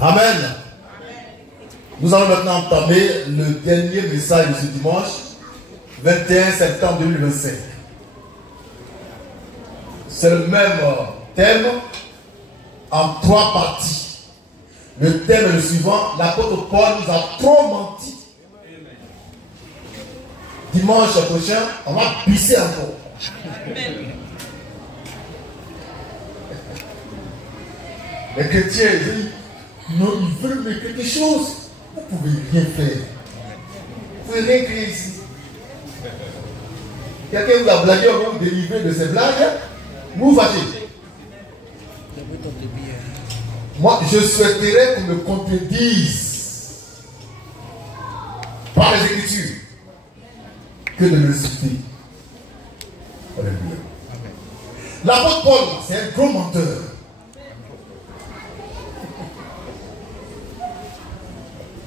Amen. Nous allons maintenant entamer le dernier message de ce dimanche, 21 septembre 2025. C'est le même thème en 3 parties. Le thème est le suivant: l'apôtre Paul nous a trop menti. Dimanche prochain, on va pisser encore. Amen. Les chrétiens, non, ils veulent mais quelque chose. Vous ne pouvez rien faire. Vous ne pouvez rien créer ici. Quelqu'un vous a blagué, on va vous délivrer de ces blagues. Vous vous fâchez. Moi, je souhaiterais qu'on me contredise par les Écritures que de me citer. Alléluia. L'apôtre Paul, c'est un gros menteur.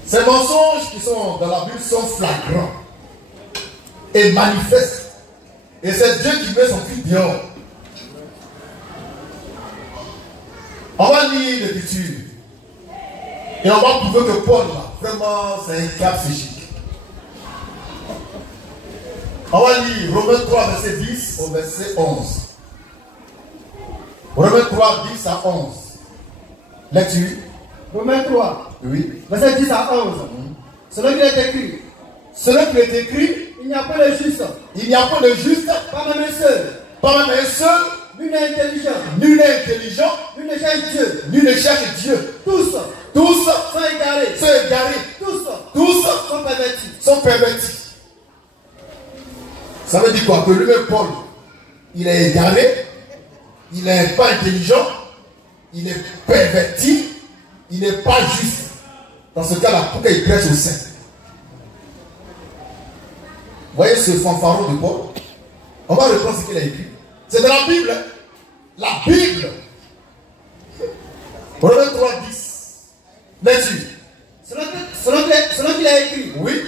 Ces mensonges qui sont dans la Bible sont flagrants et manifestent. Et c'est Dieu qui met son fils dehors. On va lire l'Écriture. Et on va prouver que Paul, vraiment, c'est un cas psychique. On va lire Romains 3, verset 10 au verset 11. Romains 3, 10 à 11. Lecture. Romains 3, oui. Verset 10 à 11. Selon qu'il est écrit. Selon qu'il est écrit. Il n'y a pas de juste. Il n'y a pas de juste. Pas même un seul. Pas même un seul. Nul n'est intelligent. Nul n'est intelligent. Nul ne cherche Dieu. Nul ne cherche Dieu. Tous sont égarés. Tous sont pervertis. Sont pervertis. Ça veut dire quoi? Que lui-même Paul, il est égaré, il n'est pas intelligent, il est perverti, il n'est pas juste. Dans ce cas-là, pourquoi il prêche au saint? Vous voyez ce fanfaron de Paul? On va reprendre ce qu'il a écrit. C'est dans la Bible. Hein? La Bible. Romains 3, 10. Lecture. Selon qu'il a écrit. Oui.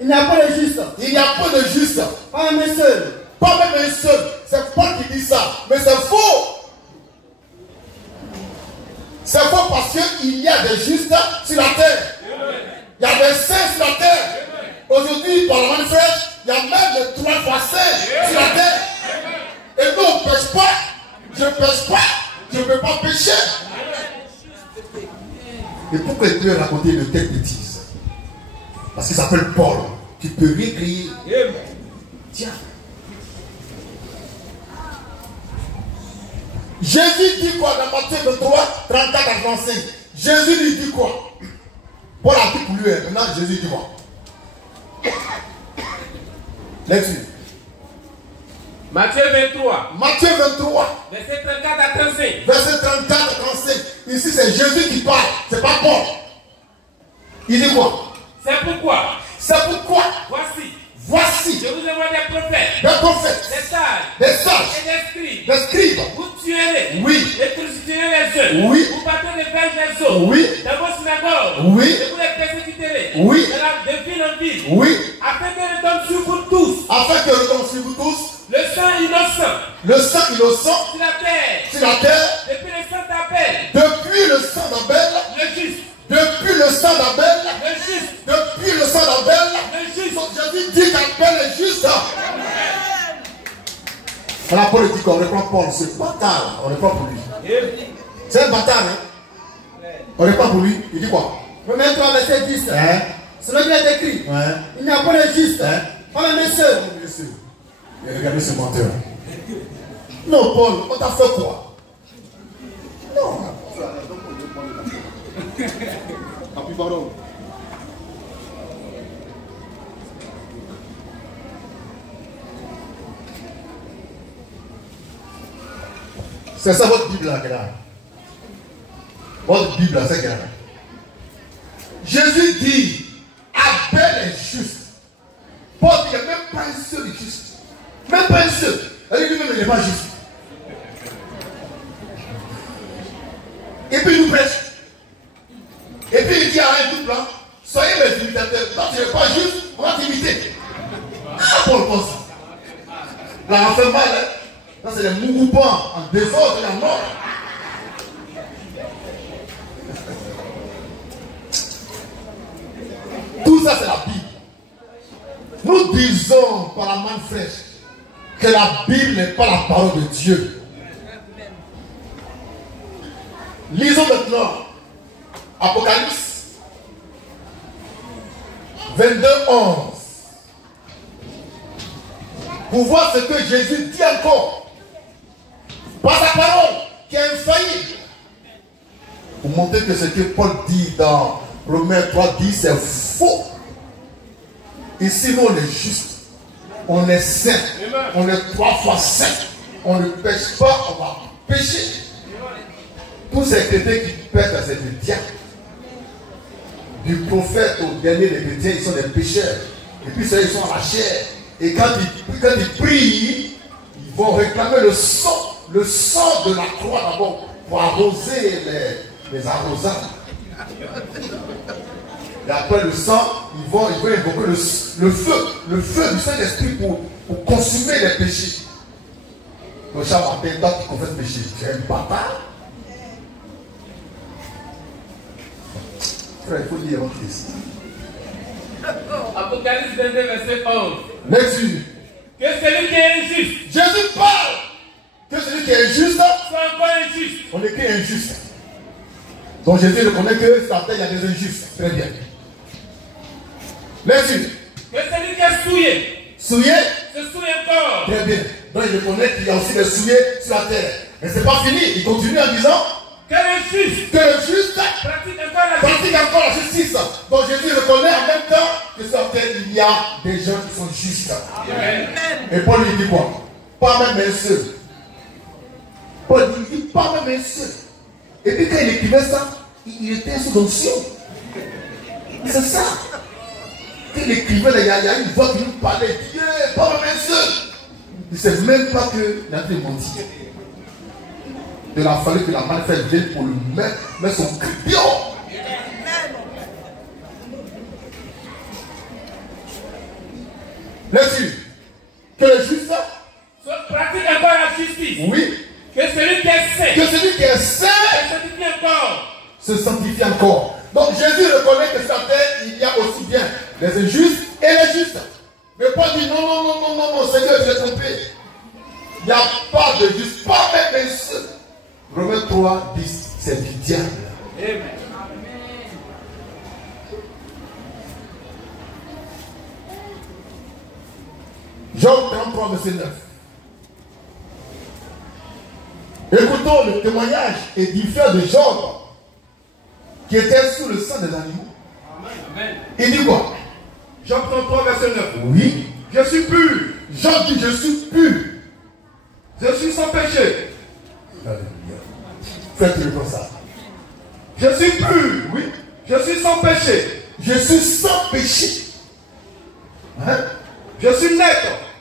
Il n'y a pas de juste. Il n'y a pas de juste. Pas même un seul. Pas même un seul. C'est Paul qui dit ça. Mais c'est faux. C'est faux parce qu'il y a des justes sur la terre. Il y a des saints sur la terre. Aujourd'hui, par la manifeste, il y a même des 3 fois saints sur la terre. Et nous, on ne pêche pas. Je ne pêche pas. Je ne peux pas pécher. Et pourquoi il peut raconter de telles bêtises? Parce qu'il s'appelle Paul. Tu peux rien crier. Tiens. Jésus dit quoi dans Matthieu 23, 34 à 35? Jésus lui dit quoi? Paul a dit pour lui. Maintenant, Jésus dit quoi? Lecture. Matthieu 23. Matthieu 23. Verset 34 à 35. Verset 34 à 35. Ici, c'est Jésus qui parle. C'est pas Paul. Il dit quoi? C'est pourquoi. Voici. Je vous envoie des prophètes. Des sages. Et des scribes. Vous tuerez. Oui. Et crucifierez les jeunes. Oui. Vous battez les pères des eaux. Oui. Dans vos synagogues. Oui. Et vous les persécuterez. Oui. De ville en ville. Oui. Afin que retombe sur vous tous. Le sang innocent. Sur la terre. Depuis le sang d'Abel. Le juste. Depuis le sang d'Abel. Le juste. Jésus dit qu'Abel est juste. La politique, on reprend Paul, c'est bâtard, on reprend pour lui. C'est un bâtard, hein? On reprend pour lui, il dit quoi? Romains 3, verset 10. Selon qu'il est écrit. Il n'y a pas de juste. Pas même un seul. Regardez ce menteur. Non, Paul, on t'a fait quoi? Non. C'est ça votre Bible là, là. Votre Bible là, c'est là. Jésus dit, Abel est juste. Paul dit, il n'y a même pas un seul juste. Même pas un seul. Lui-même, il n'est pas juste. Et puis il nous prêche. Et puis il dit à un double, soyez mes imitateurs. Quand tu n'es pas juste, on va t'imiter. Ah, Paul pense. Là, on fait mal, hein. Là, c'est les mouvements en désordre et en mort. Nous disons par la main fraîche que la Bible n'est pas la parole de Dieu. Lisons maintenant Apocalypse 22:11. Pour voir ce que Jésus dit encore par sa parole qui est infaillible. Pour montrer que ce que Paul dit dans Romains 3:10 c'est faux. Ici nous on est juste. On est saint. On est 3 fois saint. On ne pêche pas, on va pécher. Tous ces chrétiens qui pêchent, c'est des diables. Du prophète au dernier des chrétiens, ils sont des pécheurs. Et puis ça, ils sont à la chair. Et quand ils prient, ils vont réclamer le sang de la croix d'abord pour arroser les arrosages. Et après le sang, ils vont invoquer le feu du Saint-Esprit pour consumer les péchés. Donc chaque matin, toi qui confesses péché, tu es un bâtard. Frère, il faut dire en Christ. Apocalypse 22, verset 11. Lecture. Que celui qui est injuste, Jésus parle que celui qui est injuste, soit encore injuste. on écrit injuste. Donc Jésus reconnaît que sur la terre, il y a des injustes. Très bien. Lecture. Que celui qui est souillé, Souillé. se souille encore. Très bien. Donc il reconnaît qu'il y a aussi des souillés sur la terre. Mais ce n'est pas fini. Il continue en disant Que le juste que le juste pratique encore la pratique encore la justice. Donc Jésus reconnaît en même temps que sur la terre, il y a des gens qui sont justes. Amen. Et Paul lui dit quoi? Pas même un seul. Paul dit pas même un seul. Et puis quand il écrivait ça, il était sous onction. C'est ça. Quand il écrivait, il y a une voix qui nous parlait. Il dit pas même un seul. Il ne sait même pas qu'il a été menti. Il a fallu que la manifeste vienne pour le mettre son crayon. Lecture. Que le juste pratique encore la justice. oui. Que celui qui est saint Que celui qui est saint se sanctifie encore. se sanctifie encore. Donc Jésus reconnaît que sur la terre, il y a aussi bien les injustes et les justes. Mais Paul dit non, Seigneur, j'ai trompé. Il n'y a pas de juste, pas même un seul. Romains 3:10, c'est du diable. Amen. Job 33, verset 9. Écoutons le témoignage édifiant de Job, qui était sous le sang des animaux. Amen. Il dit quoi? Job 33, verset 9. Oui. Je suis pur, Job dit je suis pur. je suis sans péché. Alléluia. Faites-le comme ça. Je suis pur, Oui. je suis sans péché. Je suis sans péché. Hein? Je suis net.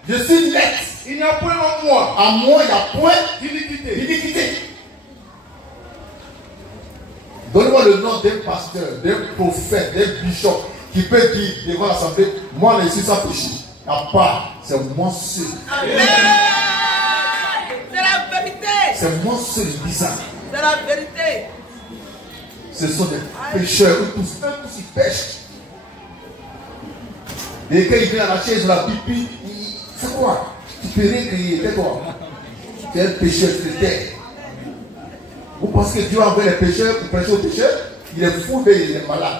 Je suis net. Il n'y a point en moi À moi, il n'y a point d'iniquité. d'iniquité. Donnez-moi le nom d'un pasteur, d'un prophète, d'un bishop qui peut dire devant l'assemblée, moi je suis sans péché. À part, c'est moi seul. Amen. C'est la vérité. C'est moi seul qui dis ça. C'est la vérité. Ce sont des pécheurs. Eux tous ils pêchent. Et quand il vient à la chaise de la pipi, c'est quoi? Tu peux rien crier, c'est quoi? Tu es un pécheur, tu étais. Vous pensez que Dieu a envoyé les pécheurs pour prêcher aux pécheurs? Il est fou, mais il est malade.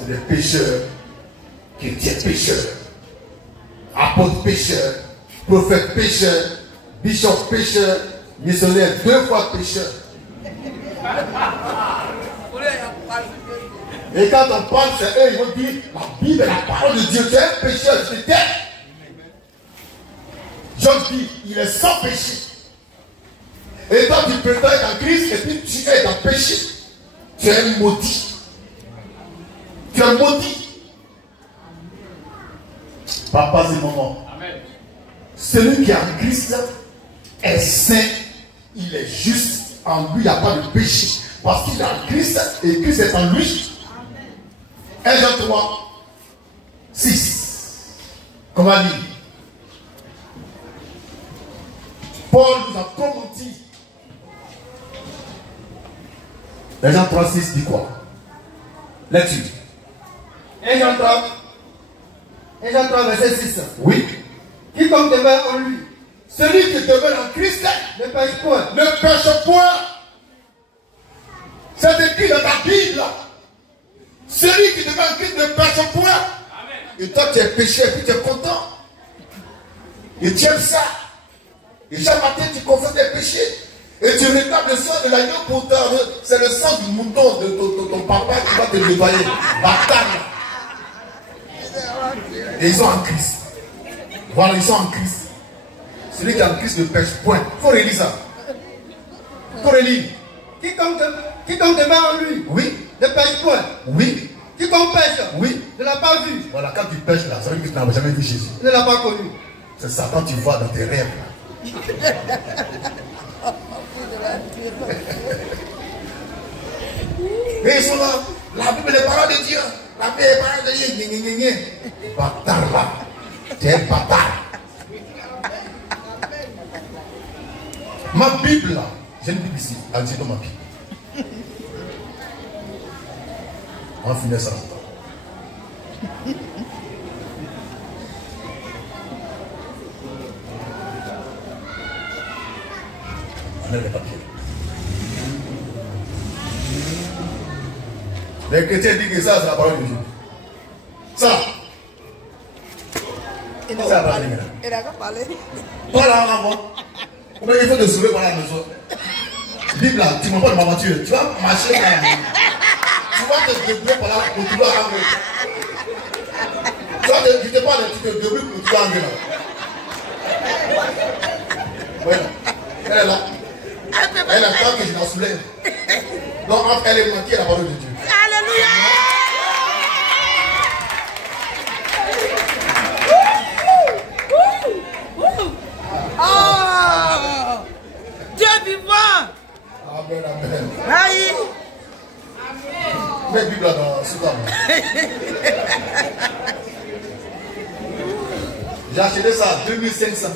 C'est des pécheurs, chrétiens pécheurs, apôtres pécheurs, prophètes pécheurs, bishops pécheurs, missionnaires 2 fois pécheurs. Et quand on parle, c'est eux, ils vont dire la Bible est la parole de Dieu. Tu es un pécheur, tu étais. Jean dit, il est sans péché. Et toi, tu prétends être en Christ et puis tu es dans le péché. Tu es un maudit. Tu es maudit. Papa et maman. Amen. Celui qui est en Christ est saint. Il est juste. En lui, il n'y a pas de péché. Parce qu'il est en Christ et Christ est en lui. 1 Jean 3, 6. Comment dire? Paul nous a trop menti. 1 Jean 3, 6 dit quoi? Lecture. 1 Jean 3, 1 Jean 3, verset 6. Oui. Quiconque demeure en lui Celui qui demeure en Christ ne pêche point. ne pêche point. C'est écrit dans ta Bible. Celui qui demeure en Christ ne pêche point. Et toi tu es péché et puis tu es content. Et tu aimes ça. Et chaque matin tu confesses tes péchés. Et tu réclames le sang de l'agneau pour toi. C'est le sang du mouton de ton papa qui va te nettoyer. Bâtard. Et ils sont en Christ. Voilà, ils sont en Christ. Celui qui est en Christ ne pêche point. Il faut relire ça. Il faut relire. Quiconque demeure en lui Oui. ne pêche point. Oui. Quiconque pêche Oui. ne l'a pas vu. Voilà, quand tu pêches là, ça veut dire que tu n'as jamais vu Jésus. Ne l'a pas connu. C'est ça quand tu vois dans tes rêves là. Mais ils sont là. La Bible est la parole de Dieu. La Bible est la parole de Dieu. Bâtard là. Tu es bâtard. Ma Bible là. J'ai une Bible ici. Allez, dans ma Bible. On va finir ça. On a les papiers. Les chrétiens disent que ça, c'est la parole de Dieu. Ça. Il n'a pas parlé. Voilà, on va. Mais il faut te sauver par la maison. Bible là, tu ne m'as pas de ma voiture. Tu vas marcher dans la maison. Tu vas te débrouiller par là pour tu vas rentrer. Tu vas te quitter par là, tu te débrouilles pour tu vas rentrer là. Voilà. Elle est là. Elle attend que je la soulève. Donc entre elle et moi, qui est la parole de Dieu? Alléluia. Oh, Dieu vivant. Amen, amen. Aïe. Mets la Bible là dans ce temps. J'ai acheté ça à 2500.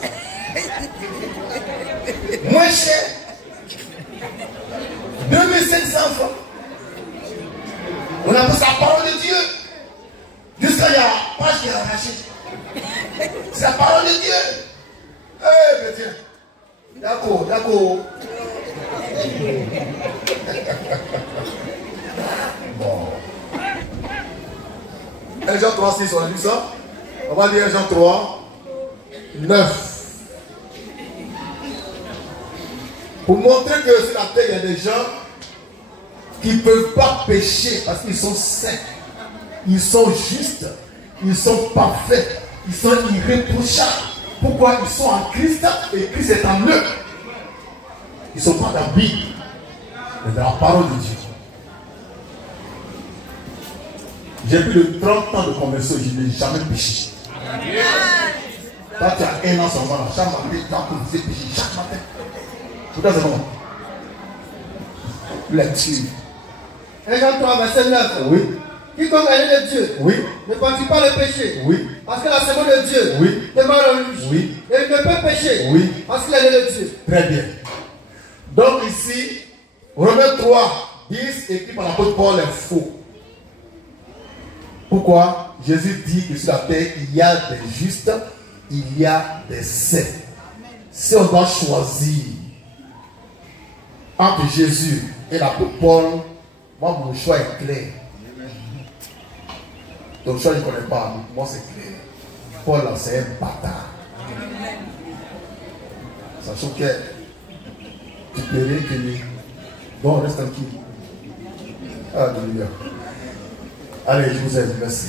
Moins cher. 2500 francs. On a pris la parole de Dieu. Jusqu'à il y a pas qui a arraché. C'est la parole de Dieu. Eh, chrétien. D'accord, d'accord. Bon. 1 Jean 3, 6, on a lu ça. On va lire 1 Jean 3, 9. Pour montrer que sur la terre, il y a des gens qui ne peuvent pas pécher parce qu'ils sont saints. Ils sont justes. Ils sont parfaits. Ils sont irréprochables. Pourquoi? Ils sont en Christ et Christ est en eux. Ils ne sont pas dans la Bible, mais dans la parole de Dieu. J'ai plus de 30 ans de conversion, je n'ai jamais péché. Quand tu as un an seulement, là, chaque matin, tu as commencé à pécher, chaque matin. Pourquoi c'est comment? Là-dessus. 1 Jean 3, verset 9. Oui. Quiconque est de Dieu Oui. ne pratique pas le péché. Oui. Parce que la semence de Dieu Oui. demeure en lui. Oui. Et il ne peut pécher. Oui. Parce qu'il est né de Dieu. Très bien. Donc ici, Romains 3, 10, écrit par l'apôtre Paul, est faux. Pourquoi? Jésus dit que sur la terre, il y a des justes, il y a des saints. Si on doit choisir entre Jésus et l'apôtre Paul, moi mon choix est clair. Ton choix je ne connais pas, moi c'est clair. Paul là c'est un bâtard. Sachant que tu peux rien que lui. Bon, reste tranquille. Alléluia. Allez, je vous aime, merci.